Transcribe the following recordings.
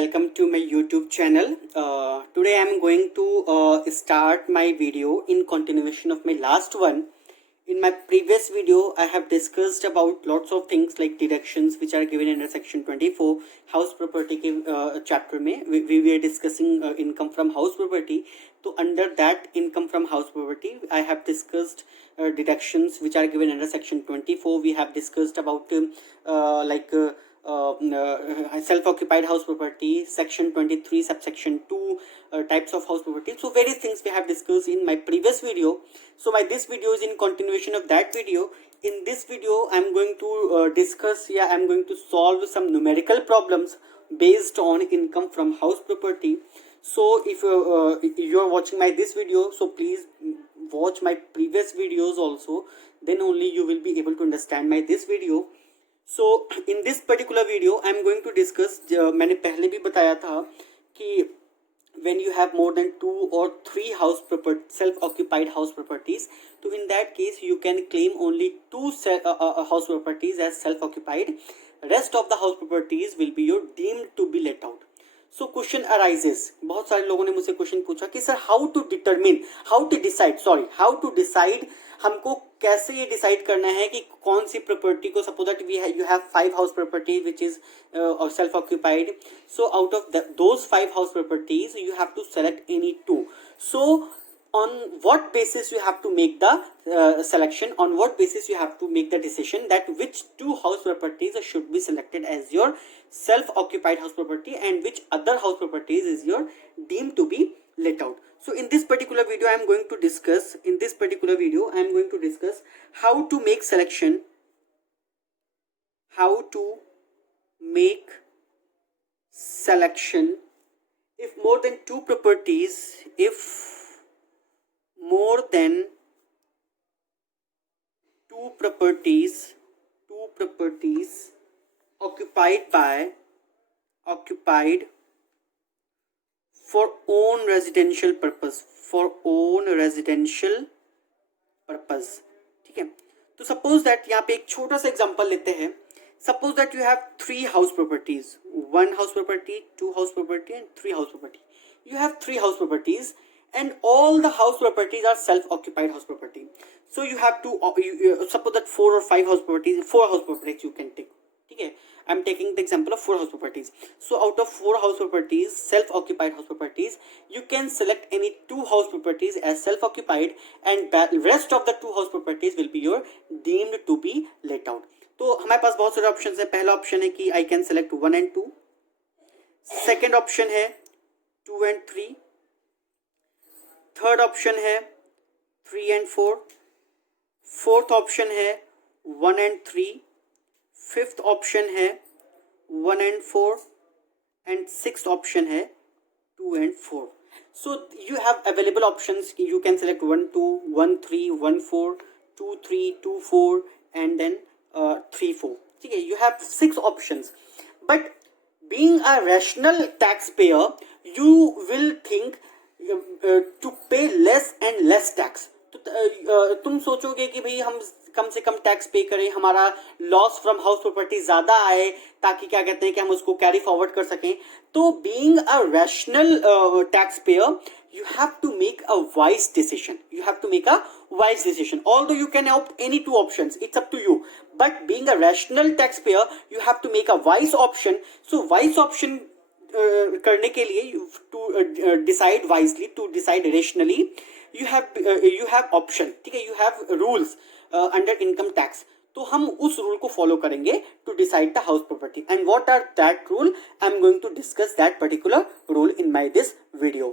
welcome to my YouTube channel. Today I am going to start my video in continuation of my last one. In my previous video I have discussed about lots of things like deductions which are given under section 24 house property के chapter में we were discussing income from house property. So under that income from house property I have discussed deductions which are given under section 24. We have discussed about self-occupied house property, section 23 subsection 2, types of house property. So various things we have discussed in my previous video. So this video is in continuation of that video. In this video I am going to I am going to solve some numerical problems based on income from house property. So if you are watching this video, so please watch my previous videos also, then only you will be able to understand this video. So in this particular video I am going to discuss, मैंने पहले भी बताया था कि when you have more than 2 or 3 self-occupied house properties, so in that case you can claim only 2 house properties as self-occupied. Rest of the house properties will be deemed to be let out. So question arises, बहुत सारे लोगों ने मुझसे question पूछा कि sir how to decide हमको कैसे ये डिसाइड करना है कि कौन सी प्रॉपर्टी को, suppose that you have 5 house property which is self occupied. So out of those 5 house properties you have to select any 2. So on what basis you have to make the selection, on what basis you have to make the decision that which 2 house properties should be selected as your self-occupied house property and which other house properties is your deemed to be let out. So in this particular video I am going to discuss, how to make selection, if more than 2 properties, for own residential purpose, ठीक है. तो suppose that यहाँ पे एक छोटा सा example लेते हैं. Suppose that you have 3 house properties, 1 house property, 2 house property and 3 house property. You have 3 house properties and all the house properties are self-occupied house property. So you have to suppose that 4 or 5 house properties you can take. ठीक है, I am taking the example of 4 house properties. So out of 4 house properties, self-occupied house properties, you can select any 2 house properties as self-occupied and the rest of the 2 house properties will be your deemed to be let out. तो हमारे पास बहुत सारे option है. पहला option है कि I can select 1 and 2. Second option है 2 and 3. Third option है 3 and 4. फोर्थ ऑप्शन है 1 and 3. फिफ्थ ऑप्शन है 1 and 4 एंड सिक्स्थ ऑप्शन है 2 and 4. So you have available options. You can select 1 2, 1 3, 1 4, 2 3, 2 4 and then 3 4. ठीक है, you have 6 options. But being a rational taxpayer, you will think to pay less and less tax. तो तुम सोचोगे कि भाई हम कम से कम टैक्स पे करें, हमारा लॉस फ्रॉम हाउस प्रॉपर्टी ज्यादा आए ताकि क्या कहते हैं कि हम उसको कैरी फॉरवर्ड कर सकें. तो being a rational tax payer you have to make a wise decision. Although you can opt any 2 options, it's up to you. But being a rational taxpayer, you have to make a wise option. So wise option करने के लिए to decide wisely, to decide rationally, you have option. ठीक है, you have rules under income tax. तो हम उस rule को follow करेंगे to decide the house property. And what are that rule? I'm going to discuss that particular rule in this video.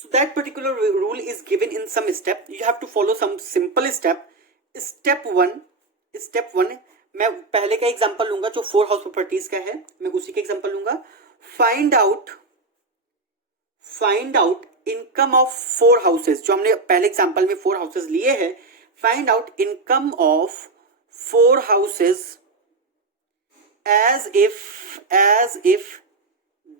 So that particular rule is given in some step. You have to follow some simple step. Step 1 मैं पहले का example लूंगा जो 4 house properties का है, मैं उसी का एग्जांपल लूंगा. Find out income of 4 houses. जो हमने पहले एग्जांपल में 4 हाउसेज लिए हैं. Find out income of 4 houses as if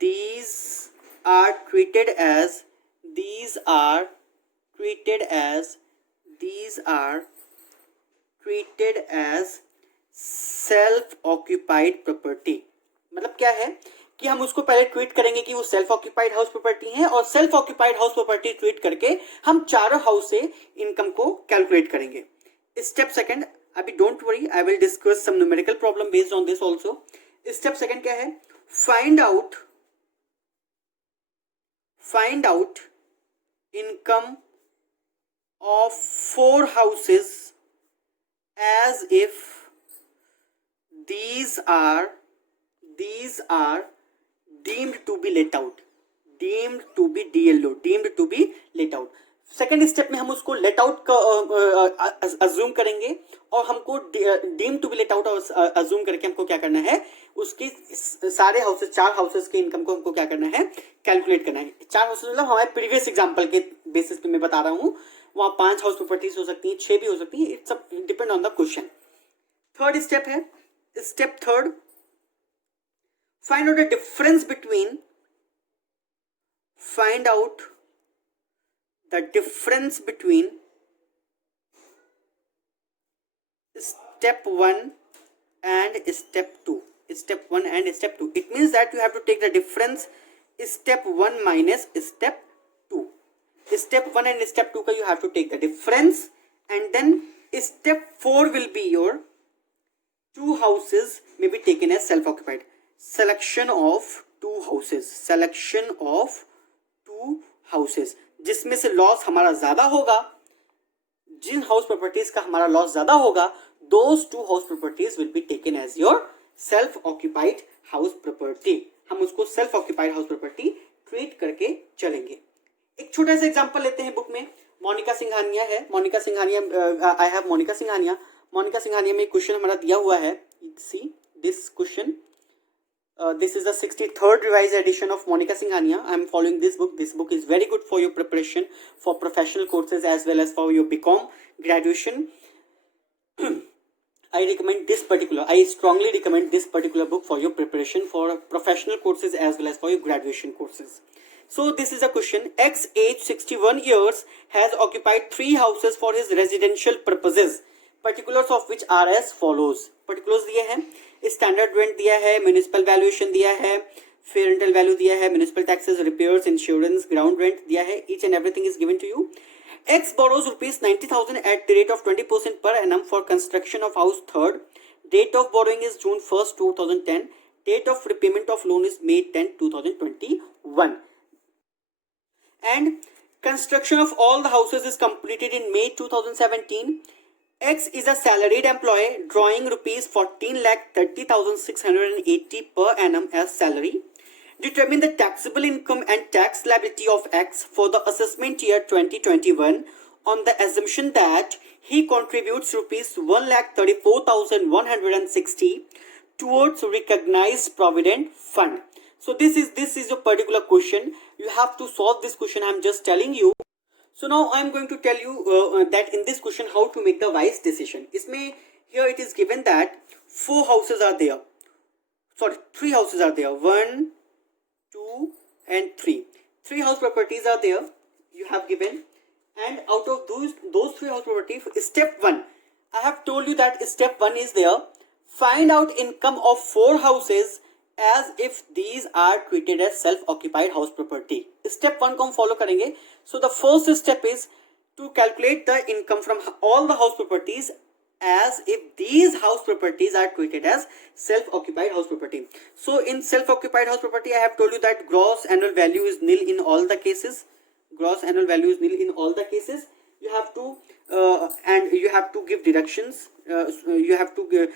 these are treated as self occupied property. मतलब क्या है कि हम उसको पहले ट्रीट करेंगे कि वो सेल्फ ऑक्यूपाइड हाउस प्रॉपर्टी है, और self occupied house property treat करके हम चारों हाउस से इनकम को कैलकुलेट करेंगे. स्टेप सेकंड, अभी don't worry, I will discuss some numerical problem based on this also. Step second क्या है? Find out income of 4 houses as if these are deemed to be let out, deemed to be DLO, deemed to be let out. Second step में हम उसको let out का assume करेंगे, और हमको deem to be let out assume करके हमको क्या करना है, उसकी सारे हाउसेस, 4 हाउसेस के इनकम को हमको क्या करना है, कैलकुलेट करना है. 4 हाउसेस मतलब हमारे प्रीवियस एग्जांपल के बेसिस पे मैं बता रहा हूँ. वहां 5 हाउस प्रॉपर्टीज हो सकती हैं, 6 भी हो सकती है, it's depend on the question. Third step है, step third, find out the difference between, find out the difference between step 1 and step 2. Step 1 and step 2. It means that you have to take the difference step 1 minus step 2. Step 1 and step 2 ka you have to take the difference, and then step 4 will be your 2 houses may be taken as self-occupied. Selection of 2 houses. Selection of 2 houses. जिसमें से loss हमारा ज्यादा होगा, जिन house properties का हमारा loss ज्यादा होगा, those 2 house properties will be taken as your self occupied house property. हम उसको self occupied house property treat करके चलेंगे. एक छोटा सा एग्जांपल लेते हैं. बुक में मोनिका सिंघानिया है, मोनिका सिंघानिया, आई हैव मोनिका सिंघानिया. मोनिका सिंघानिया में क्वेश्चन हमारा दिया हुआ है. See this question. This is the 63rd revised edition of Monica Singhania. I am following this book. This book is very good for your preparation for professional courses as well as for your BCom graduation. I strongly recommend this particular book for your preparation for professional courses as well as for your graduation courses. So this is a question. X, age 61 years, has occupied 3 houses for his residential purposes. Particulars of which are as follows. Particulars दिए हैं, standard rent दिया है, municipal valuation दिया है, fair rental value दिया है, municipal taxes, repairs, insurance, ground rent दिया है. Each and everything is given to you. X borrows rupees 90,000 at the rate of 20% per annum for construction of house third. Date of borrowing is June 1st, 2010. Date of repayment of loan is May 10, 2021. And construction of all the houses is completed in May 2017. X is a salaried employee drawing rupees 14,30,680 per annum as salary. Determine the taxable income and tax liability of X for the assessment year 2021 on the assumption that he contributes rupees 1,34,160 towards recognized provident fund. So this is a particular question. You have to solve this question. I am just telling you. So now I am going to tell you that in this question how to make the wise decision. इसमें here it is given that 4 houses are there. Sorry, 3 houses are there. 1, 2, and 3. 3 house properties are there. You have given, and out of those 3 house properties, step 1, I have told you that step 1 is there. Find out income of 4 houses as if these are treated as self-occupied house property. Step 1 को हम follow करेंगे. So the first step is to calculate the income from all the house properties as if these house properties are treated as self-occupied house property. So in self-occupied house property, I have told you that gross annual value is nil in all the cases. Gross annual value is nil in all the cases. You have to and you have to give deductions. You have to give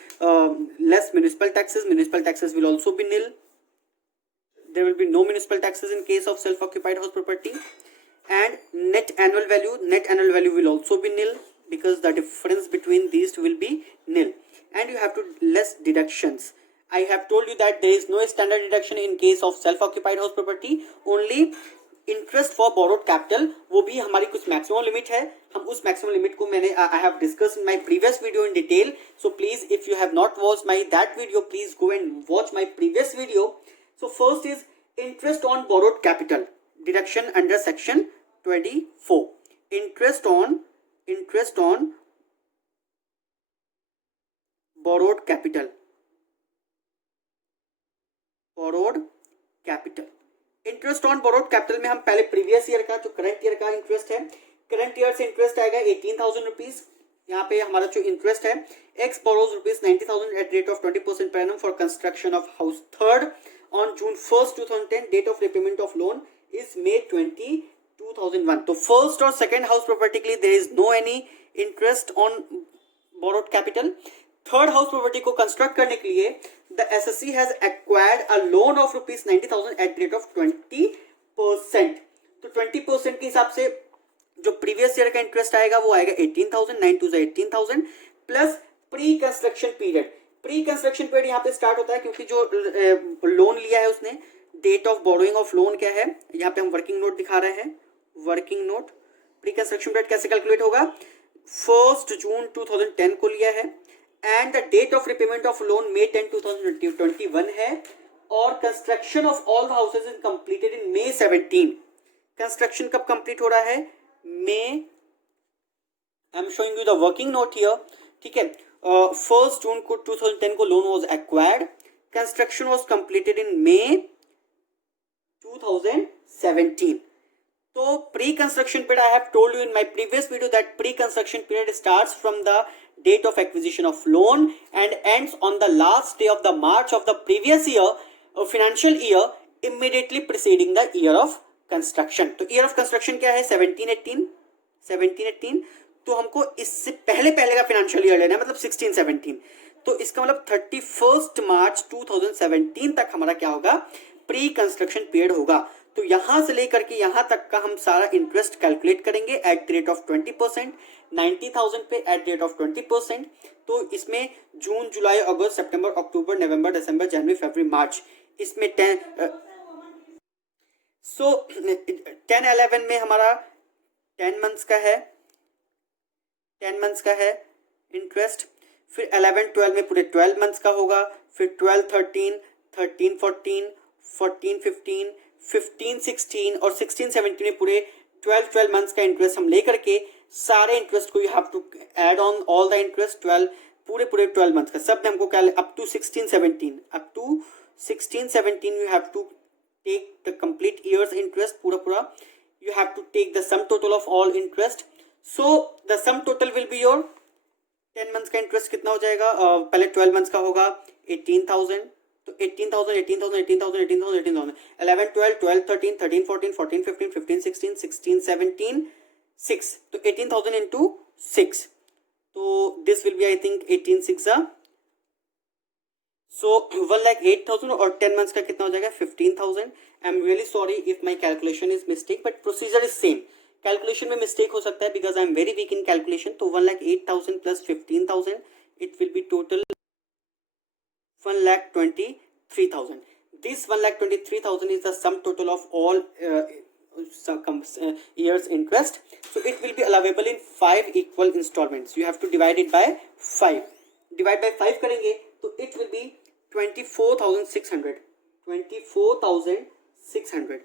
less municipal taxes. Municipal taxes will also be nil. There will be no municipal taxes in case of self-occupied house property. And net annual value will also be nil, because the difference between these two will be nil. And you have to less deductions. I have told you that there is no standard deduction in case of self-occupied house property. Only interest for borrowed capital, वो भी हमारी कुछ maximum limit है. हम उस maximum limit को मैंने I have discussed in my previous video in detail. So please, if you have not watched that video, please go and watch my previous video. So first is interest on borrowed capital. Deduction under section 24. Interest on borrowed capital. Borrowed capital. Interest on borrowed capital में हम पहले previous year का जो current year का interest है, current year से interest आएगा 18,000 rupees. यहाँ पे हमारा जो इंटरेस्ट है, x borrows rupees 90,000 at rate of 20% per annum for construction of house third on June 1st 2010. Date of repayment of loan is May 20, 2001. तो फर्स्ट और सेकेंड हाउस प्रॉपर्टी के लिए there is no any interest on borrowed capital. Third house property को construct करने के लिए the SSC has acquired a loan of rupees 90,000 at rate of 20%। तो 20% के हिसाब से जो प्रीवियस ईयर का इंटरेस्ट आएगा वो आएगा 18,000, 9 to 18,000 plus pre construction period. Pre construction period यहाँ पे स्टार्ट होता है क्योंकि जो लोन लिया है उसने, date of borrowing of loan क्या है, यहाँ पे हम वर्किंग नोट दिखा रहे हैं, working note. Pre construction period कैसे कैलकुलेट होगा, 1 जून 2010 को लिया है and the date of repayment of loan May 10, 2021 है और construction of all the houses is completed in May 17। Construction कब कंप्लीट हो रहा है, May, I am showing you the working note here, ठीक है। 1 जून को 2010 को loan was acquired, construction was completed in May 2017. So pre-construction period, I have told you in my previous video that pre-construction period starts from the date of acquisition of loan and ends on the last day of the March of the previous year, financial year, immediately preceding the year of construction. तो year of construction क्या है, 17-18, तो हमको इससे पहले पहले का financial year लेना है, मतलब 16-17। तो इसका मतलब 31 मार्च 2017 तक हमारा क्या होगा, प्री कंस्ट्रक्शन पीरियड होगा। तो यहां से लेकर के यहां तक का हम सारा इंटरेस्ट कैलकुलेट करेंगे एट द रेट ऑफ 20%, 90,000 पे एट द रेट ऑफ 20%। तो इसमें जून, जुलाई, अगस्त, सितंबर, अक्टूबर, नवंबर, दिसंबर, जनवरी, फरवरी, मार्च, इसमें 10-11 में हमारा 10 मंथ्स का है, 10 मंथ्स का है इंटरेस्ट। फिर 11-12 में पूरे 12 मंथ्स का होगा। फिर 12-13, 13-14, 14-15, 15-16 और 16-17 में पूरे 12 मंथ्स का इंटरेस्ट हम लेकर के सारे इंटरेस्ट को you have to add on all the interest 12 पूरे 12 मंथ्स का सब में हमको क्या up to 16-17 you have to take the complete years interest पूरा you have to take the sum total of all interest. So the sum total will be your 10 months का interest कितना हो जाएगा, पहले 12 मंथ्स का होगा 18,000, तो 18,000, 18,000, 18,000, 18,000, 18,000, 11, 12, 12, 13, 13, 14, 14, 15, 15, 16, 16, 17, 6, तो 18,000 into 6, तो this will be I think 18/6 so 1,08,000 और 10 months का कितना हो जाएगा 15,000। I am really sorry if my calculation is mistake but procedure is same. Calculation में मिस्टेक हो सकता है because I am very weak in calculation. तो 1,08,000 plus 15,000 it will B total 1,23,000. This 1,23,000 is the sum total of all years interest. So it will be allowable in 5 equal installments. You have to divide it by 5. Divide by 5 करेंगे तो it will be 24,600. 24,600.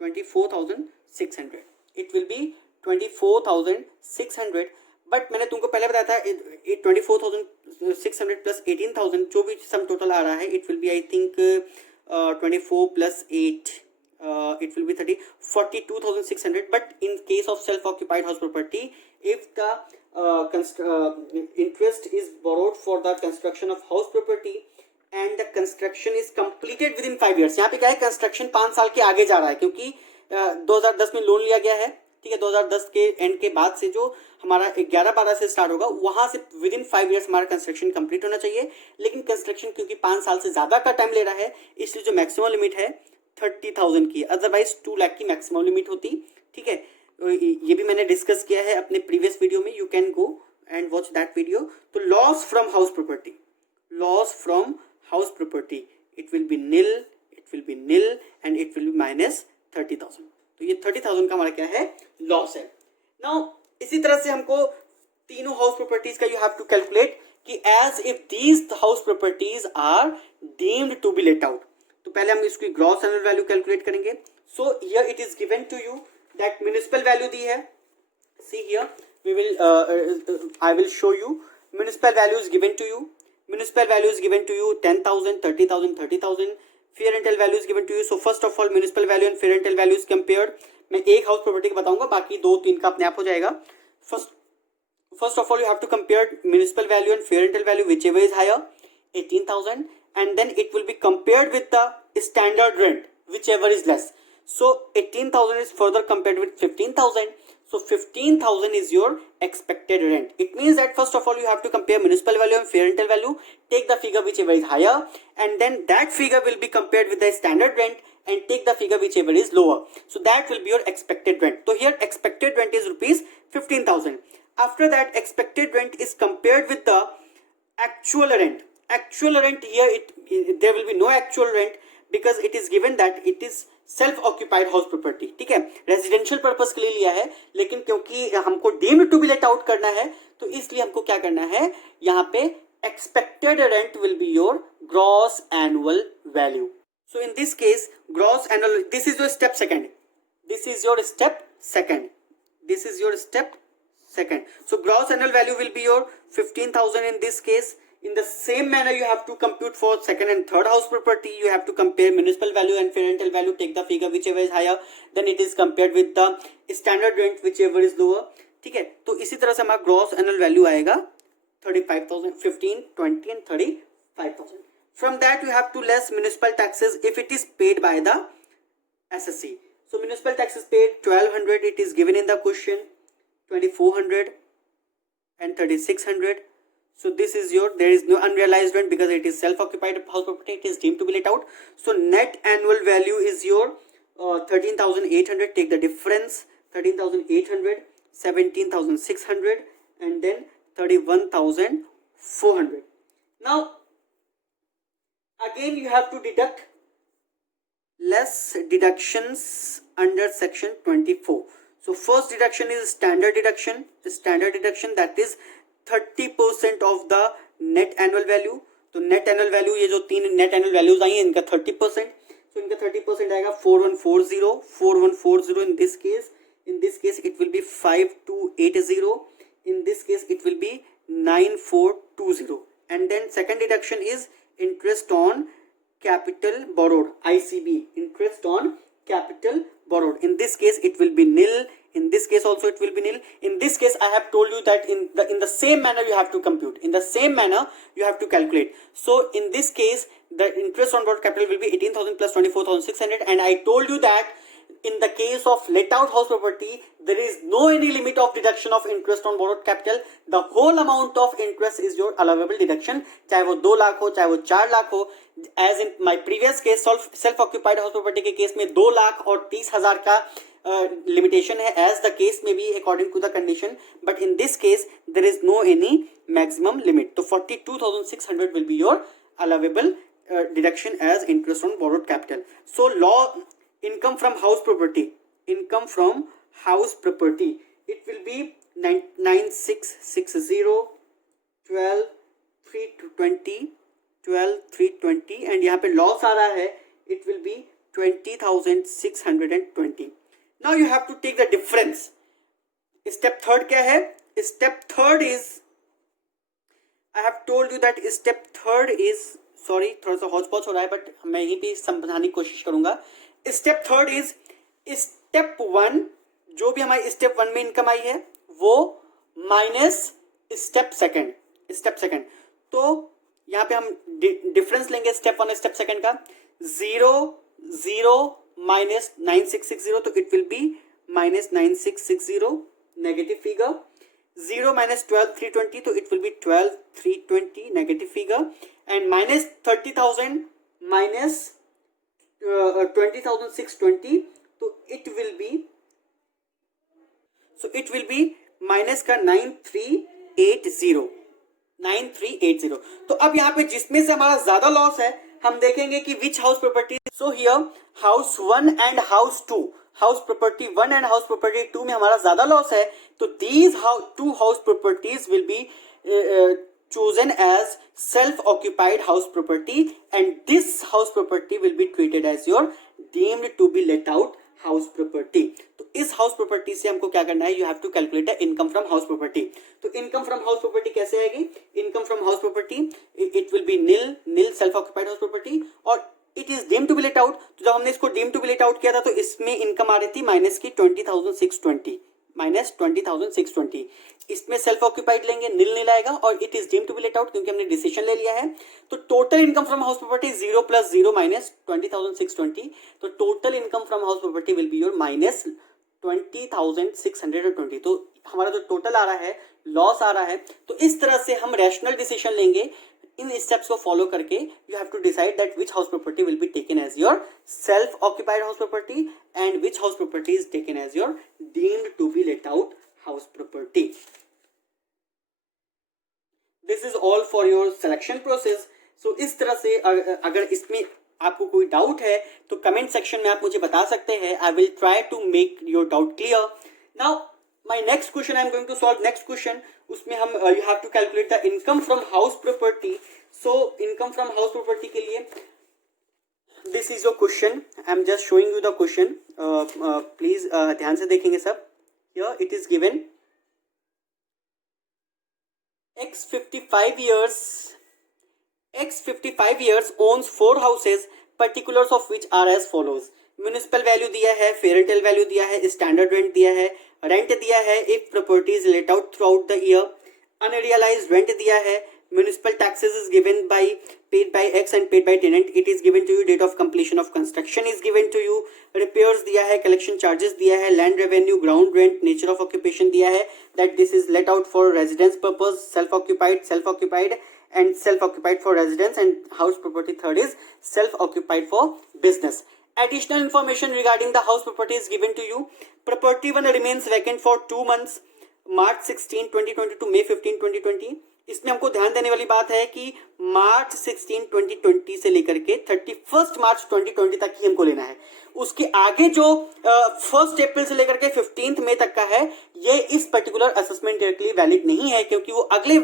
24,600. It will be 24,600. But मैंने तुमको पहले बताया था 24,600 plus 18,000 जो भी sum total आ रहा है it will be I think 24 plus 8 it will be 42,600. But in case of self-occupied house property, if the interest is borrowed for the construction of house property and the construction is completed within 5 years, यहाँ पे क्या है construction 5 साल के आगे जा रहा है क्योंकि 2010 में लोन लिया गया है, ठीक है। 2010 के एंड के बाद से जो हमारा 11-12 से स्टार्ट होगा वहां से विद इन 5 ईयर्स हमारा कंस्ट्रक्शन कंप्लीट होना चाहिए। लेकिन कंस्ट्रक्शन क्योंकि 5 साल से ज्यादा का टाइम ले रहा है इसलिए जो मैक्सिमम लिमिट है 30,000 की, अदरवाइज 2 लाख की मैक्सिमम लिमिट होती, ठीक है। ये भी मैंने डिस्कस किया है अपने प्रीवियस वीडियो में, you can go and watch that video. तो loss from house property, loss from house property it will be nil and it will be minus 30,000। तो ये 30,000 का हमारा क्या है, लॉस है। नाउ इसी तरह से हमको तीनों हाउस प्रॉपर्टीज का यू हैव टू कैलकुलेट कि as if these house properties are deemed to be let out. तो पहले हम इसकी ग्रॉस एनुअल वैल्यू कैलकुलेट करेंगे। So here it is given to you that municipal value दी है, see here we will I will show you municipal value is given to you. Municipal value is given to you 10,000, 30,000, 30,000, fair and tell values given to you. So first of all municipal value and fair and tell values compared. मैं एक house property का बताऊंगा, बाकी 2-3 का अपने आप हो जाएगा. First of all, you have to compare municipal value and fair rental value, whichever is higher, 18,000, and then it will be compared with the standard rent, whichever is less. So 18,000 is further compared with 15,000. So 15,000 is your expected rent. It means that first of all, you have to compare municipal value and fair rental value. Take the figure whichever is higher, and then that figure will be compared with the standard rent, and take the figure whichever is lower. So that will be your expected rent. So here expected rent is rupees 15,000. After that, expected rent is compared with the actual rent. Actual rent here, there will be no actual rent because it is given that it is self occupied house property. ठीक है, residential purpose के लिए लिया है, लेकिन क्योंकि हमको deemed to be let out करना है तो इसलिए हमको क्या करना है, यहाँ पे expected rent will be your gross annual value. So in this case gross annual, this is your step second. This is your step second. This is your step second. So gross annual value will be your 15,000 in this case. In the same manner, you have to compute for second and third house property. You have to compare municipal value and fair rental value. Take the figure whichever is higher, then it is compared with the standard rent whichever is lower. ठीक है, तो इसी तरह से हमारा gross annual value आएगा 35,000, 15, 20 and 35,000. From that, you have to less municipal taxes if it is paid by the SSC. So municipal taxes paid 1,200. It is given in the question. 2,400 and 3,600. So this is your, there is no unrealized rent because it is self-occupied house property. It is deemed to be let out. So net annual value is your 13,800. Take the difference. 13,800, 17,600, and then 31,400. Now again you have to deduct less deductions under section 24. So first deduction is standard deduction. The standard deduction, that is 30% of the net annual value. तो net annual value, ये जो 3 net annual values आई हैं इनका 30%. So इनका 30% आएगा 4140. 4140 in this case. In this case it will be 5280. In this case it will be 9420. And then second deduction is interest on capital borrowed, ICB. Interest on capital borrowed. In this case it will be nil. In this case also it will be nil. In this case I have told you that in the same manner you have to compute. In the same manner you have to calculate. So in this case the interest on borrowed capital will be 18,000 plus 24,600, and I told you that in the case of let out house property there is no any limit of deduction of interest on borrowed capital. The whole amount of interest is your allowable deduction, चाहे वो 2 लाख हो चाहे वो 4 लाख हो. As in my previous case, self occupied house property के case में 2 लाख और 30,000 का limitation है, as the case may be according to the condition, but in this case there is no any maximum limit. So 42,600 will be your allowable deduction as interest on borrowed capital. So law income from house property, income from house property, it will be 9660, 12,320, 12,320, and यहाँ पे loss आ रहा है, it will be 20,620. Now you have to take the difference. Step third क्या है? Step third is, I have told you that step third is, sorry थोड़ा सा हौच पौच हो रहा है बट मैं यहीं पे समझाने की कोशिश करूंगा. स्टेप थर्ड इज स्टेप 1, जो भी हमारी स्टेप 1 में इनकम आई है वो minus step second. Step second, तो यहाँ पे हम डिफरेंस लेंगे स्टेप 1 स्टेप सेकंड का. 0 0 माइनस 9660, तो it will be minus 9660 negative figure. 0 minus 12,320, तो it will be 12,320 negative figure, and minus 30,000 minus 20,620, तो it will be minus का 9380. 9380. तो अब यहाँ पे जिसमें से हमारा ज्यादा लॉस है हम देखेंगे कि विच house property. So here house 1 and house 2, house property 1 and house property 2 में हमारा ज्यादा लॉस है, तो these two house properties will B chosen as self-occupied house property, and this house property will be treated as your deemed to be let out house property. तो इस house property से हमको क्या करना है, you have to calculate the income from house property. तो income from house property कैसे आएगी? Income from house property it will be nil self-occupied house property, और it is deem to be let out, तो जब हमने इसको deem to be let out किया था तो इसमें इनकम आ रही थी माइनस की 20,620, माइनस 20,620। इसमें सेल्फ ऑक्यूपाइड लेंगे, नील नील आएगा, और it is deem to be let out क्योंकि हमने डिसीजन ले लिया है। तो total income from house property 0 plus 0 minus 20,620, तो total income from house property will be your minus 20,620। तो हमारा जो टोटल आ रहा है, लॉस आ रहा है। तो इस तरह से हम रैशनल डिसीजन लेंगे। इन स्टेप्स को फॉलो करके you have to decide that which house property will be taken as your self occupied house property and which house property is taken as your deemed to be let out house property. This is all for your selection process. So इस तरह से अगर इसमें आपको कोई doubt है तो comment section में आप मुझे बता सकते हैं। I will try to make your doubt clear. Now my next question, I am going to solve next question. उसमें हम you have to calculate the income from house property. So income from house property के लिए this is your question. I am just showing you the question, please ध्यान से देखेंगे सब। Here it is given X 55 years owns 4 houses, particulars of which are as follows. Municipal value दिया है, फेरेंटल value दिया है, स्टैंडर्ड रेंट दिया है, रेंट दिया है if property is let out through out the year, unrealised rent दिया है, municipal taxes is given by paid by X and paid by tenant, it is given to you, date of completion of construction is given to you, repairs दिया है, collection charges दिया है, land revenue, ground rent, nature of occupation दिया है, that this is let out for residence purpose, self occupied and self occupied for residence, and house property third is self occupied for business. Additional information regarding the house property is given to you. Property 1 remains vacant for 2 months, March 16, 2020 to May 15, 2020. इसमें हमको ध्यान देने वाली बात है कि मार्च 16, 2020 से लेकर के 31 मार्च 2020 तक ही हमको लेना है। उसके आगे जो 1 अप्रैल से लेकर के 15 मई तक का है, ये इस पर्टिकुलर असेसमेंट ईयर के लिए वैलिड नहीं है, क्योंकि वो अगले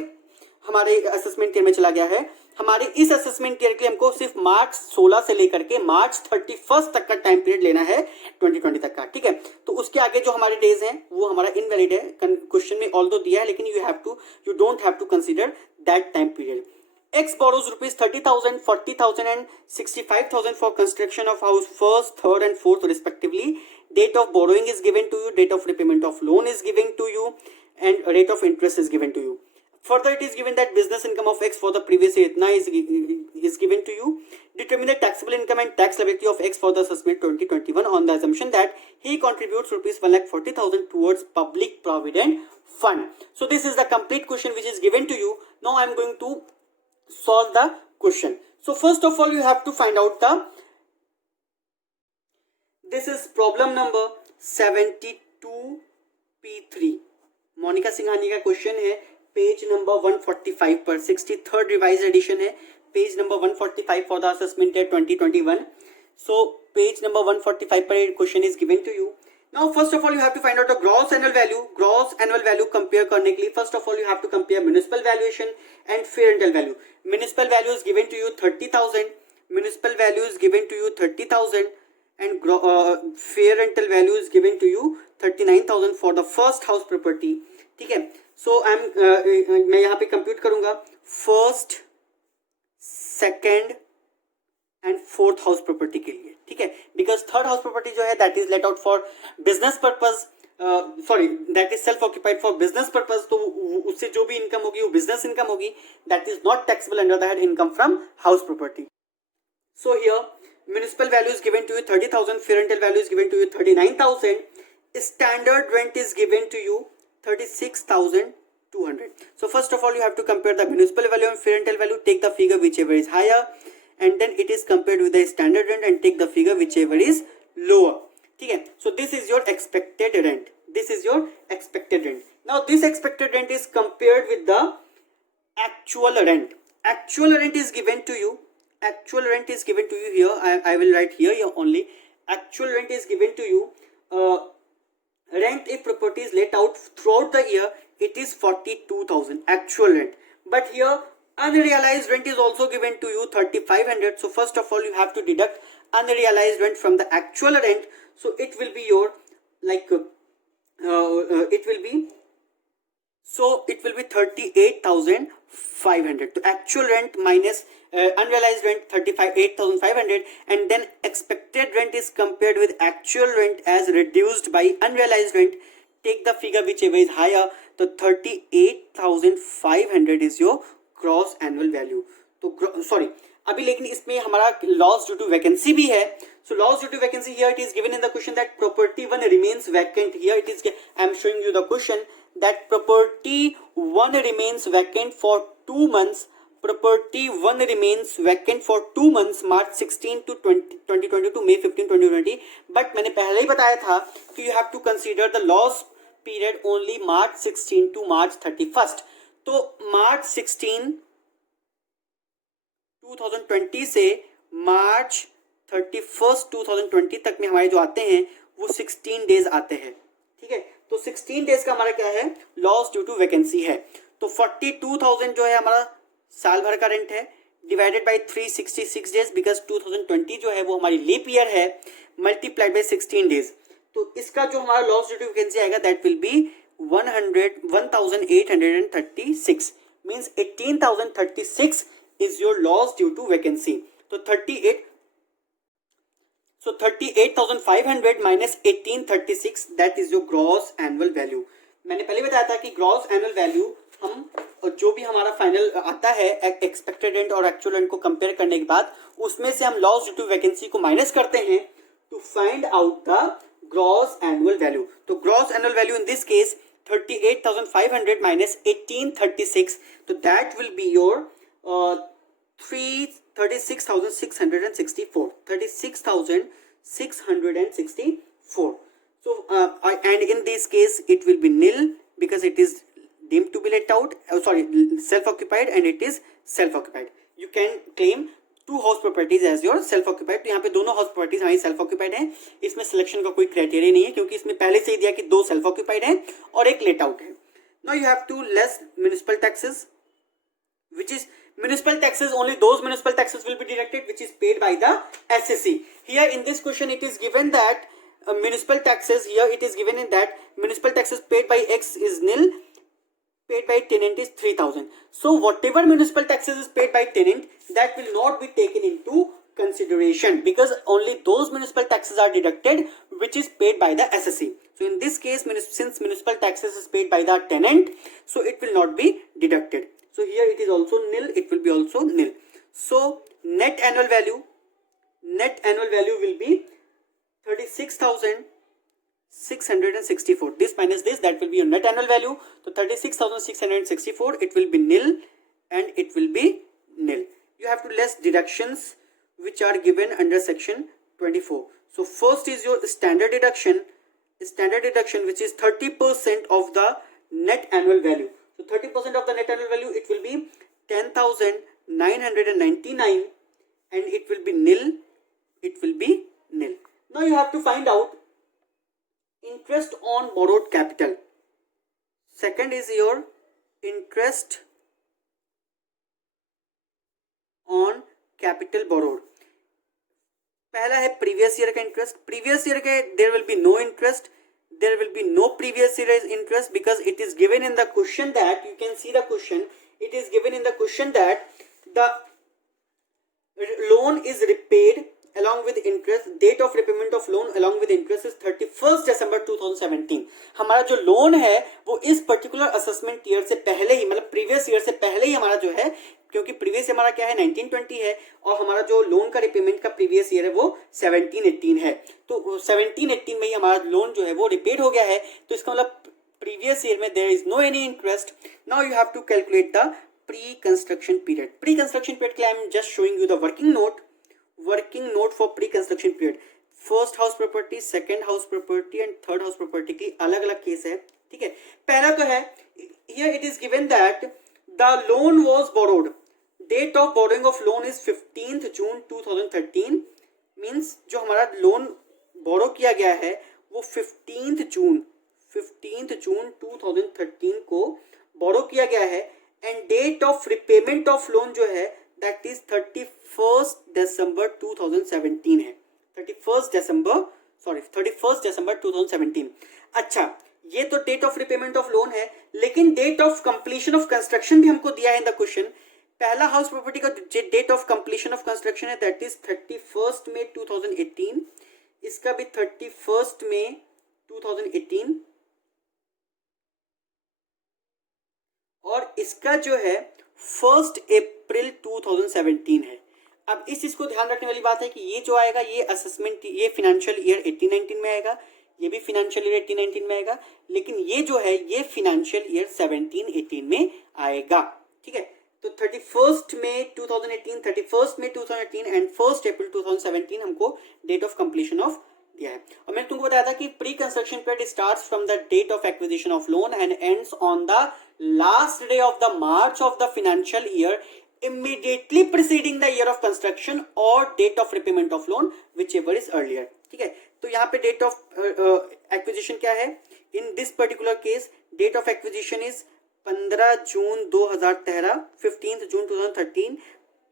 हमारे असेसमेंट ईयर में चला गया है। हमारे इस असेसमेंट ईयर के लिए हमको सिर्फ मार्च 16 से लेकर के मार्च 31 तक का टाइम पीरियड लेना है 2020 तक का, ठीक है। तो उसके आगे जो हमारे डेज हैं वो हमारा इनवैलिड है। क्वेश्चन में ऑल्दो दिया है, लेकिन you don't have to consider that time period. X borrows rupees 30,000, 40,000 and 65,000 for construction of house first, third and fourth respectively. Date of borrowing is given to you, date of repayment of loan is given to you, and rate of interest is given to you. Further, it is given that business income of X for the previous year itna is given to you. Determine the taxable income and tax liability of X for the assessment 2021 on the assumption that he contributes rupees 1,40,000 towards public provident fund. So this is the complete question which is given to you. Now I am going to solve the question. So first of all, you have to find out this is problem number 72P3. Monica Singhania का question है, page number 145 पर, 63rd revise edition है, page number 145 for the assessment year 2021. So page number 145 पर question is given to you. Now first of all you have to find out the gross annual value. Gross annual value compare करने के लिए first of all you have to compare municipal valuation and fair rental value. Municipal value is given to you 30,000, municipal value is given to you 30,000 and fair rental value is given to you 39,000 for the first house property. ठीक है. सो मैं यहाँ पे compute करूंगा first, second and fourth house property के लिए, ठीक है, बिकॉज थर्ड हाउस प्रॉपर्टी जो है that is let out for business purpose, sorry that is self occupied for business purpose. तो उससे जो भी इनकम होगी वो बिजनेस इनकम होगी, that is not taxable under the head income from house property. So here municipal value is given to you 30,000, fair rental value is given to you 39,000, standard rent is given to you 36,200. So first of all you have to compare the municipal value and fair rental value, take the figure whichever is higher, and then it is compared with the standard rent and take the figure whichever is lower. ठीक है. So this is your expected rent. This is your expected rent. Now this expected rent is compared with the actual rent. Actual rent is given to you. Actual rent is given to you here. I will write here only. Actual rent is given to you. Rent if property is let out throughout the year, it is 42,000 actual rent. But here unrealized rent is also given to you 3,500. So first of all you have to deduct unrealized rent from the actual rent. So it will be your like it will be 38,500. So actual rent minus unrealized rent 8,500, and then expected rent is compared with actual rent as reduced by unrealized rent. Take the figure whichever is higher. तो 38,500 is your gross annual value. तो sorry, अभी लेकिन इसमें हमारा loss due to vacancy भी है. So loss due to vacancy, here it is given in the question that property 1 remains vacant. Here it is, I am showing you the question that property 1 remains vacant for 2 months. Property 1 remains vacant for 2 months, March 16 to 2022, May 15, 2020. But मैंने पहले ही बताया था कि you have to consider the loss period only March 16 to March 31st. तो March 16 2020 से March 31st 2020 तक में हमारे जो आते हैं वो 16 डेज आते हैं. ठीक है, तो 16 डेज का हमारा क्या है, लॉस ड्यू टू वैकेंसी है. तो 42,000 जो है हमारा साल भर का रेंट है, डिवाइडेड बाय 366 डेज, बिकॉज 2020 जो है वो हमारी लीप ईयर है, मल्टीप्लाइड बाय 16 डेज. तो इसका जो हमारा लॉस ड्यू टू वैकेंसी आएगा that will be 1,836, means 18,036 is your loss due to vacancy. तो 38,500 minus 1836, that is your gross annual value. मैंने पहले बताया था कि ग्रॉस एनुअल वैल्यू हम जो भी हमारा फाइनल आता है एक्सपेक्टेड रेंट और एक्चुअल रेंट को कंपेयर करने के बाद उसमें से हम लॉस ड्यू टू वैकेंसी को माइनस करते हैं to find out the gross annual value. तो gross annual value in this case 38,500 minus 1836, तो that will be your 36,664. 36,664. So and in this case it will be nil because it is deemed to be let out, self-occupied, and it is self-occupied. You can claim 2 house properties as your self-occupied. तो यहाँ पे दोनों house properties हमारी self-occupied हैं. इसमें selection का कोई criteria नहीं है क्योंकि इसमें पहले से ही दिया कि 2 self-occupied हैं और एक let out है. Now you have to less municipal taxes, which is municipal taxes, only those municipal taxes will be deducted which is paid by the SSC. Here in this question it is given that municipal taxes, here it is given in that municipal taxes paid by X is nil, paid by tenant is 3,000. So whatever municipal taxes is paid by tenant, that will not be taken into consideration because only those municipal taxes are deducted which is paid by the SSC. So in this case, since municipal taxes is paid by the tenant, so it will not be deducted. So here it is also nil, it will be also nil. So net annual value will be 36,664. This minus this, that will be your net annual value. So 36,664, it will be nil and it will be nil. You have to less deductions which are given under section 24. So first is your standard deduction which is 30% of the net annual value. So 30% of the net annual value, it will be 10,999 and it will be nil. Now you have to find out interest on borrowed capital. Second is your interest on capital borrowed. पहला है previous year का interest. Previous year के there will be no interest. There will be no previous year interest because it is given in the question that, you can see the question, it is given in the question that the loan is repaid along with interest. Date of repayment of loan along with interest is 31st December 2017. हमारा जो loan है वो इस particular assessment year से पहले ही, मतलब previous year से पहले ही हमारा जो है, क्योंकि प्रीवियस हमारा क्या है 1920 है और हमारा जो लोन का रिपेमेंट का प्रीवियस ईयर है वो 1718 है. तो 1718 में ही हमारा लोन जो है वो रिपेड हो गया है. तो इसका मतलब प्रीवियस ईयर में there is no any interest. Now you have to calculate the pre construction period. Pre construction period के लिए I am just showing you the working note for pre construction period. First house property, second house property and third house property की अलग अलग case है. ठीक है, पहला तो है here it is given that the loan was borrowed. Date of borrowing of loan is 15th June 2013. Means जो हमारा लोन बोरो किया गया है वो 15th June 2013 को बोरो किया गया है and date of repayment of loan जो है दैट इज 31st December 2017 है. 31st December 2017. अच्छा, ये तो date of repayment of loan है, लेकिन date of completion of construction भी हमको दिया है इन द क्वेश्चन. पहला हाउस प्रॉपर्टी का date of completion of construction है दैट इज 31 मई 2018, इसका भी 31 मई 2018, और इसका जो है 1 अप्रैल 2017 है। अब इस चीज को ध्यान रखने वाली बात है कि ये जो आएगा ये असेसमेंट, ये फिनेंशियल ईयर 18-19 में आएगा, ये भी फिनेंशियल ईयर 18-19 में आएगा, लेकिन ये जो है ये फिनेंशियल ईयर 17-18 में आएगा। ठीक है, तो 31 मई 2018, 31 मई 2018 एंड 1 अप्रैल 2017 हमको डेट ऑफ कंप्लीशन ऑफ दिया है। और मैंने तुमको बताया था कि pre construction period starts from the date of acquisition of loan and ends on the last day of the March of the financial year immediately preceding the year of construction or date of repayment of loan whichever is earlier। ठीक है, तो यहाँ पे date of acquisition क्या है, in this particular case date of acquisition is 15 June 2013, 15 June 2013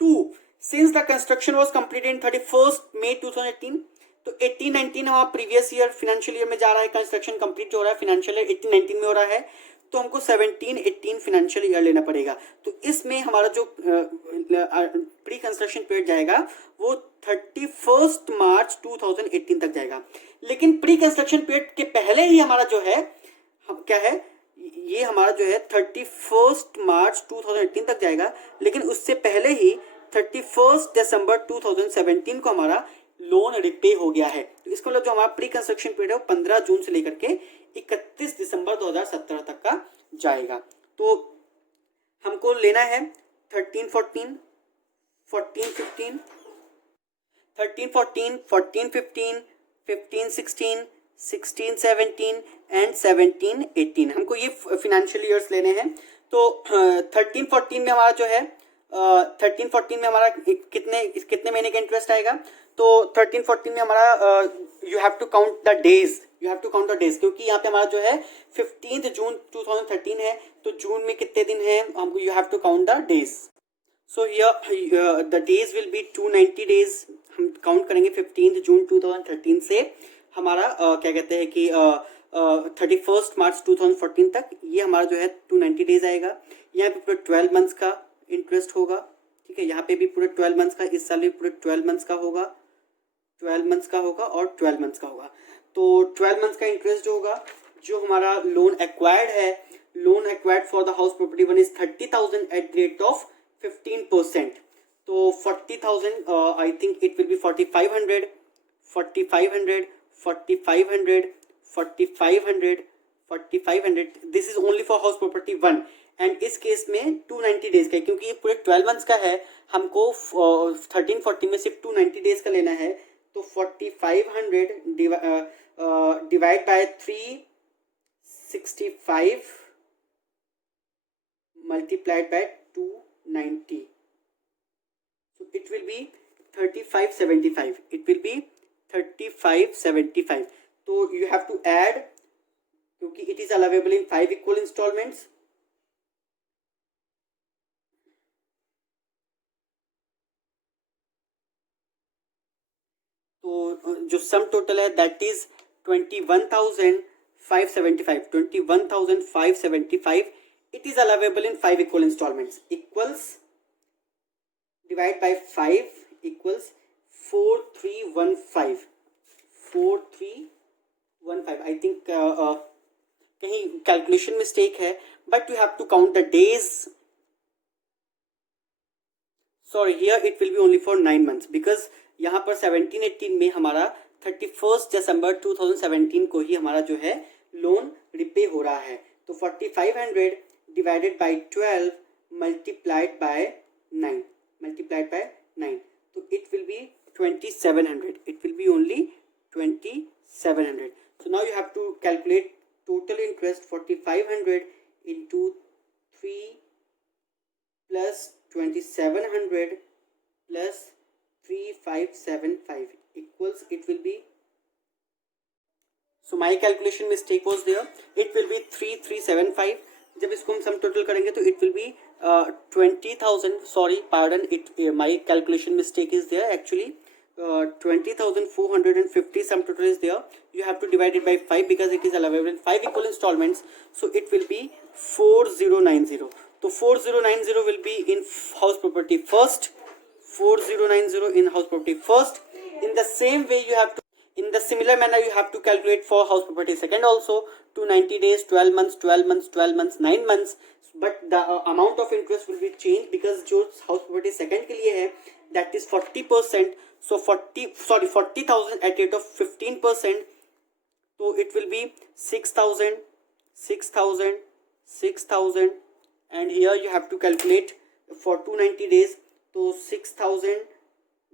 to since the construction was completed in 31 मई 2018, तो 18-19 हमारा previous year financial year में जा रहा है, कंस्ट्रक्शन कंप्लीट जो हो रहा है फाइनेंशियल ईयर 18-19 में हो रहा है, तो हमको 17-18 फाइनेंशियल ईयर लेना पड़ेगा। तो इसमें हमारा जो प्री कंस्ट्रक्शन पीरियड जाएगा वो 31 मार्च 2018 तक जाएगा। लेकिन प्री कंस्ट्रक्शन पीरियड के पहले ही हमारा जो है क्या है, ये हमारा जो है 31 मार्च 2018 तक जाएगा, लेकिन उससे पहले ही 31 दिसंबर 2017 को हमारा लोन रिपे हो गया है। तो इसका मतलब जो हमारा प्री कंस्ट्रक्शन पीरियड है वो 15 जून से लेकर के 31 दिसंबर 2017 तक का जाएगा। तो हमको लेना है 13-14, 14-15, 13-14, 14-15, 15-16, 16-17 एंड 17-18 हमको ये फाइनेंशियल ईयर्स लेने हैं। तो 13-14 में हमारा जो है 13-14 में हमारा कितने महीने का इंटरेस्ट आएगा, तो 13-14 में हमारा you have to count the days, क्योंकि यहाँ पे हमारा जो है 15 जून 2013 है, तो जून में कितने दिन हैं हमको, you have to count the days. So here the days will be 290 days, हम काउंट करेंगे 15 जून 2013 से हमारा क्या कहते हैं कि 31 मार्च 2014 तक, ये हमारा जो है 290 डेज आएगा। यहाँ पे पूरे 12 मंथ्स का इंटरेस्ट होगा। ठीक है, यहाँ पे भी पूरे 12 मंथ्स का, इस साल भी पूरे 12 मंथ्स का होगा, 12 मंथ्स का होगा और 12 मंथ्स का होगा। तो 12 मंथ्स का इंटरेस्ट जो होगा, जो हमारा लोन एक्वायर्ड है, loan acquired for the house property one is 30,000 at the rate of 15%, तो 40,000 I think it will B 4,500, 4,500, 4,500, 4,500, 4,500, this is only for house property one. And इस केस में 290 डेज का है, क्योंकि ये पूरे 12 मंथ्स का है, हमको 13-14 में सिर्फ 290 डेज का लेना है, तो 4,500 divide by 365 multiplied by 290, so it will be 3575, it will be 3575। तो you have to add, क्योंकि it is allowable in 5 equal installments, तो जो सम टोटल है that is 21,575, 21,575, it is allowable in 5 equal installments, equals divide by 5 equals 4315, 4315। I think कहीं calculation mistake है, but you have to count the days, sorry here it will be only for 9 months, because यहाँ पर 17-18 में हमारा 31 दिसंबर 2017 को ही हमारा जो है लोन रिपे हो रहा है। तो 4,500 डिवाइडेड बाई 12 मल्टीप्लाइड बाय 9, तो it will B 2,700, it will be only 2,700। So now you have to calculate total interest 4,500 into 3 plus 2,700 plus 3,575 equals, it will be, so my calculation mistake was there, it will be 3,375। जब इसको हम sum total करेंगे तो it will be 20,000, sorry pardon, it my calculation mistake is there actually, 20,450 sum total is there, you have to divide it by 5 because it is allowable in 5 equal installments, so it will be 4,090। तो 4090 will be in house property first, 4090 in house property first. In the same way you have to, in the similar manner you have to calculate for house property second also, 290 days, 12 months, 12 months, 12 months, 9 months, but the amount of interest will be changed because जो house property second के लिए है that is 40%, so 40,000 at rate of 15%, so it will be 6,000, 6,000, 6,000, and here you have to calculate for 290 days, so 6,000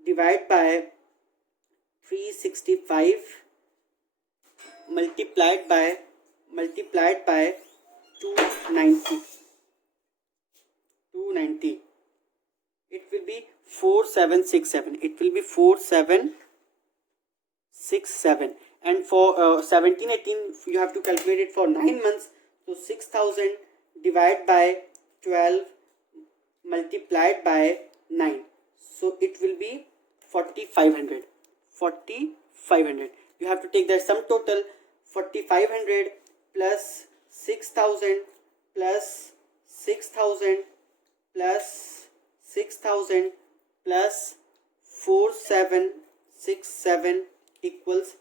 divided by 365 multiplied by 290, it will be 4767, it will be 4767, and for 1718 you have to calculate it for 9 months, so 6,000 divided by 12 multiplied by 9, so it will be 4500. You have to take the sum total, 4500 plus 6,000 plus 6,000 plus 6,000 plus 4767 equals,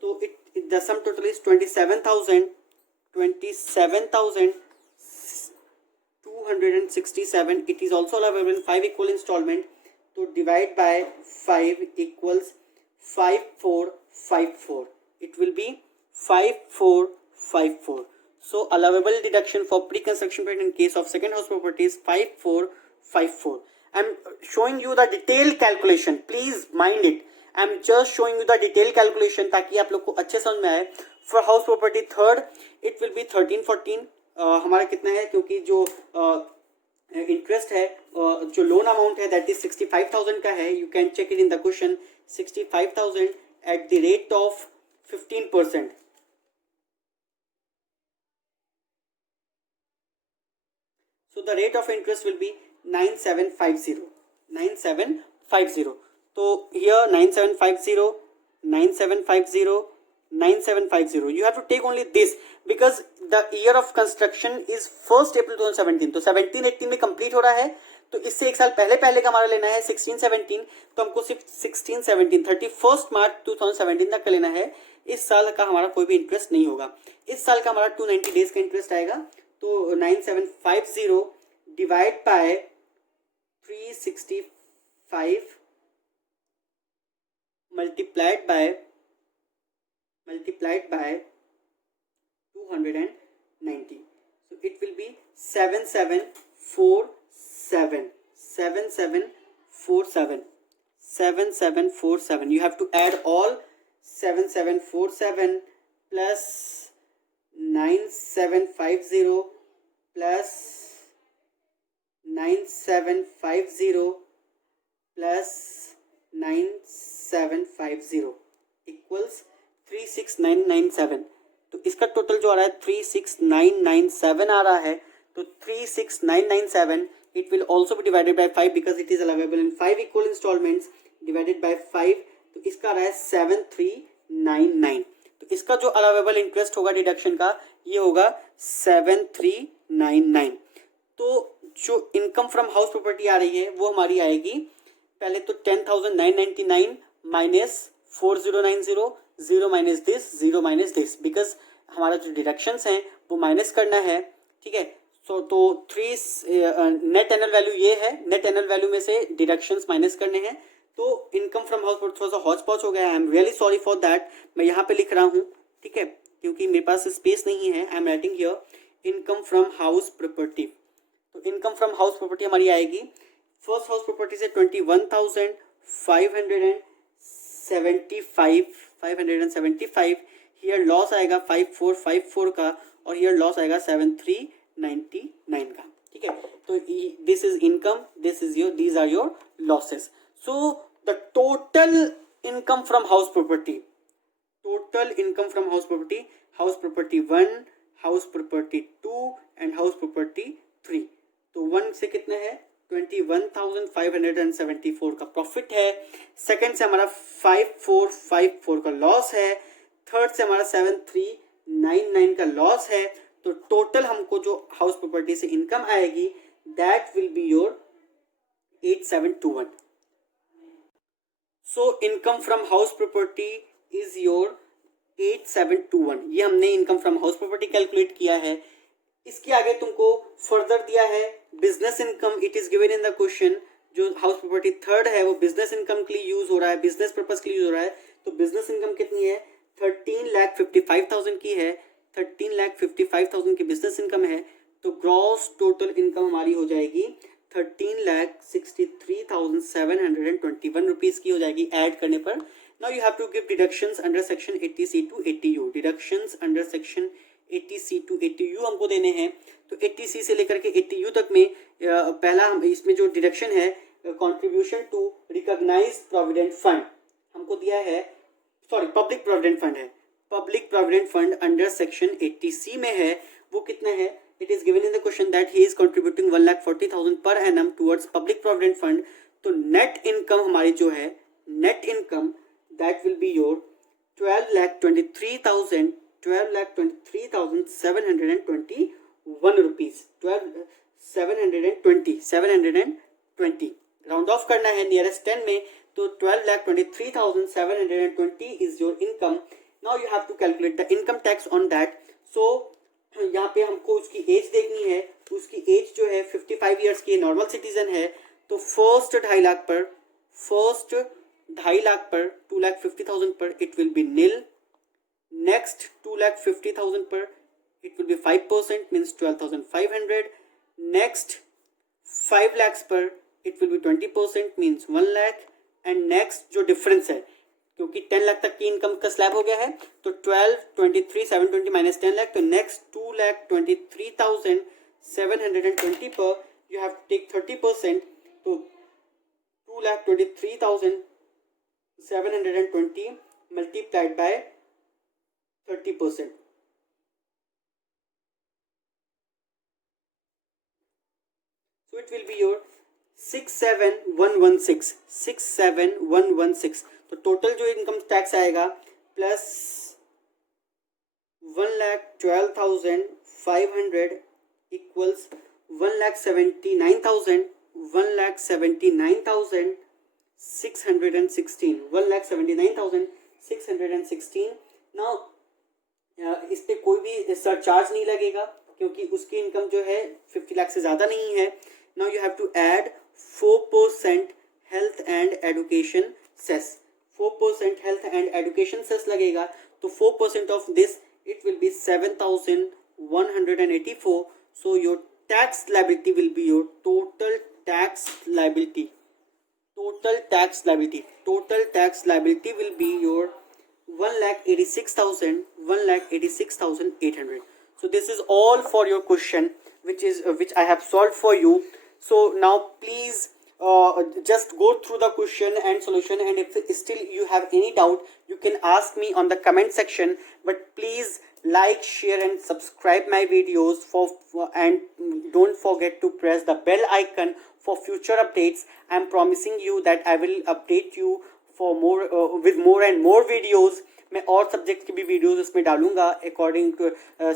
so the sum total is 27,267. It is also available in 5 equal installment, so divide by 5 equals 5454. It will be 5454. So allowable deduction for pre-construction period in case of second house property is 5454. I am showing you the detailed calculation, please mind it. I am just showing you the detailed calculation ताकि आप लोग को अच्छे समझ में आए. For house property third it will be 1314. हमारा कितना है, क्योंकि जो इंटरेस्ट है, जो लोन अमाउंट है दैट इज 65,000 का है. You can check it in the question. 65,000 at the rate of 15%. So the rate of interest will be 9750. 9750. So here 9750, 9750, 9750. You have to take only this because the year of construction is 1st April 2017. तो 17-18 में complete हो रहा है, तो इससे एक साल पहले का हमारा लेना है 16-17, तो हमको सिर्फ 16-17 31 मार्च 2017 तक का लेना है. इस साल का हमारा कोई भी इंटरेस्ट नहीं होगा. इस साल का हमारा 290 डेज का इंटरेस्ट आएगा. तो 9750 divide by 365 multiplied by 290. So it will be 7747. You have to add all 7747 plus 9750 plus 9750 plus 9750 equals 36997. तो इसका टोटल जो आ रहा है 36997 आ रहा है. तो 36997 it will also be divided by 5 because it is allowable in 5 equal installments divided by 5. तो इसका आ रहा है 7399. तो इसका जो अलावेबल इंटरेस्ट होगा डिडक्शन का ये होगा 7399. तो जो इनकम फ्रॉम हाउस प्रॉपर्टी आ रही है वो हमारी आएगी पहले तो 10,999 माइनस 4090, 0 माइनस दिस बिकॉज हमारा जो डिडक्शंस हैं वो माइनस करना है. ठीक है. तो 3 नेट एनुअल वैल्यू ये है. नेट एनुअल वैल्यू में से डिडक्शंस माइनस करने हैं. तो इनकम फ्रॉम हाउस थोड़ा सा हॉच पॉच हो गया है. I am really sorry for that. मैं यहाँ पे लिख रहा हूँ. ठीक है, क्योंकि मेरे पास स्पेस नहीं है. I am writing here income from house property. तो इनकम फ्रॉम हाउस प्रॉपर्टी हमारी आएगी फर्स्ट हाउस प्रॉपर्टी से 21,575. हियर लॉस आएगा 5454 का और हियर लॉस आएगा 7399 का. ठीक है. तो this is income, these are your losses. So the total income from house property, house property 1, house property 2 and house property 3. तो 1 से कितने हैं 21,574 का प्रॉफिट है. सेकंड से हमारा 5454 का लॉस है. थर्ड से हमारा 7399 का लॉस है. तो टोटल हमको जो हाउस प्रॉपर्टी से इनकम आएगी that will be your 8721. So income from house property is your 8721. ये हमने income from house property calculate किया है. इसके आगे तुमको फर्दर दिया है business income. It is given in the question. जो हाउस प्रॉपर्टी थर्ड है वो बिजनेस इनकम के लिए यूज हो रहा है, बिजनेस पर्पज के लिए यूज हो रहा है. तो बिजनेस इनकम कितनी है? 13,55,000 की है. 13,55,000 की बिजनेस इनकम है. तो ग्रॉस टोटल इनकम हमारी हो जाएगी 13,63,721 रुपीज की हो जाएगी ऐड करने पर. Now you have to give deductions under section 80C to 80U. Deductions under section 80C to 80U हमको देने हैं. तो 80C से लेकर के 80U तक में पहला हम इसमें जो डिडक्शन है contribution to recognised provident fund हमको दिया है. सॉरी, पब्लिक प्रोविडेंट फंड है. Public provident fund under section 80C में है. वो कितना है? It is given in the question that he is contributing 1,40,000 per annum towards public provident fund. तो net income हमारी जो है net income that will be your 12,23,721 rupees. 720 round of करना है नियरेस्ट 10 में. तो 12,23,720 is your income. Now you have to calculate the income tax on that. So यहाँ पे हमको उसकी एज देखनी है. उसकी एज जो है 55 ईयर्स की नॉर्मल सिटीजन है. तो फर्स्ट 2.5 लाख पर 2,50,000 पर it will be nil. Next 2,50,000 पर it will be 5% means 12,500. Next 5 lakhs पर it will be 20% means 1 lakh. And next जो डिफरेंस है क्योंकि 10 लाख तक की इनकम का स्लैब हो गया है तो 12,23,720 माइनस 10 लाख. तो नेक्स्ट 2,23,720 पर यू हैव टू टेक 30%. तो 2,23,720 multiplied by 30%. So it will be your 67,116. तो टोटल जो इनकम टैक्स आएगा प्लस 1,12,500 इक्वल्स 1,79,616. 1,79,616. नाउ इस पे कोई भी सरचार्ज नहीं लगेगा क्योंकि उसकी इनकम जो है 50 लाख से ज़्यादा नहीं है. Now you have to add 4% health and education cess. 4% health and education cess लगेगा. तो 4% of this it will be 7,184. So your tax liability will be your total tax liability. Total tax liability will be your 1,86,800. So this is all for your question, which I have solved for you. So now please just go through the question and solution, and if still you have any doubt, you can ask me on the comment section. But please like, share, and subscribe my videos and don't forget to press the bell icon for future updates. I am promising you that I will update you for more with more and more videos. मैं और subject की भी videos उसमें डालूंगा according to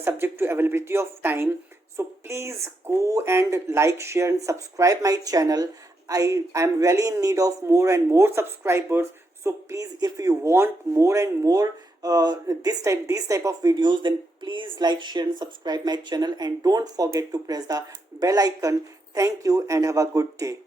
subject to availability of time. So please go and like, share, and subscribe my channel. I am really in need of more and more subscribers. So please, if you want more and more these type of videos, then please like, share, and subscribe my channel, and don't forget to press the bell icon. Thank you and have a good day.